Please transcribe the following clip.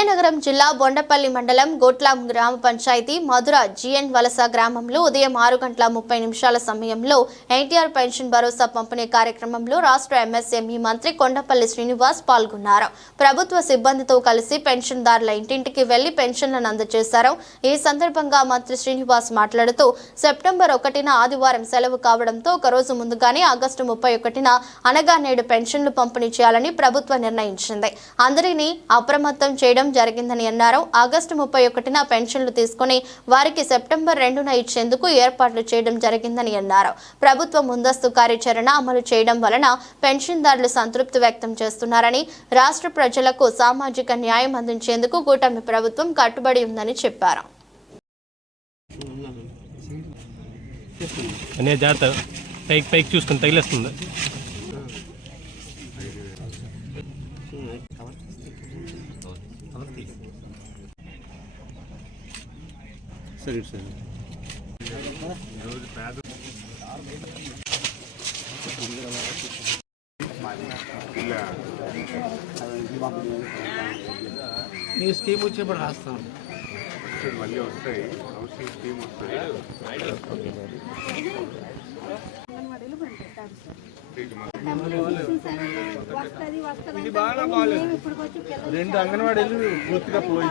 విజయనగరం జిల్లా బొండపల్లి మండలం గోట్లాం గ్రామ పంచాయతీ మధుర జిఎన్ వలస గ్రామంలో ఉదయం 6:30 సమయంలో ఎన్టీఆర్ పెన్షన్ భరోసా పంపిణీ కార్యక్రమంలో రాష్ట్ర ఎంఎస్ఎంఈ మంత్రి కొండపల్లి శ్రీనివాస్ పాల్గొన్నారు. ప్రభుత్వ సిబ్బందితో కలిసి పెన్షన్దారుల ఇంటింటికి వెళ్లి పెన్షన్లను అందజేశారు. ఈ సందర్భంగా మంత్రి శ్రీనివాస్ మాట్లాడుతూ సెప్టెంబర్ 1న ఆదివారం సెలవు కావడంతో ఒక రోజు ముందుగానే ఆగస్టు 31న అనగా నేడు పెన్షన్లు పంపిణీ చేయాలని ప్రభుత్వం నిర్ణయించింది. అందరినీ అప్రమత్తం చేయడం జరిగిందని అన్నారు. ఆగస్టు 31న పెన్షన్లు తీసుకుని వారికి సెప్టెంబర్ 2న ఇచ్చేందుకు ఏర్పాట్లు చేయడం జరిగిందని అన్నారు. ప్రభుత్వం ముందస్తు కార్యాచరణ అమలు చేయడం వలన పెన్షన్దారులు సంతృప్తి వ్యక్తం చేస్తున్నారని, రాష్ట్ర ప్రజలకు సామాజిక న్యాయం అందించేందుకు కూటమి ప్రభుత్వం కట్టుబడి ఉందని చెప్పారు. సరే సరే నీ స్కీమ్ వచ్చేప్పుడు రాస్తాం మళ్ళీ వస్తాయి. హౌసింగ్ స్కీమ్ వస్తాయి. రెండు అంగన్వాడీలు పూర్తిగా పోయి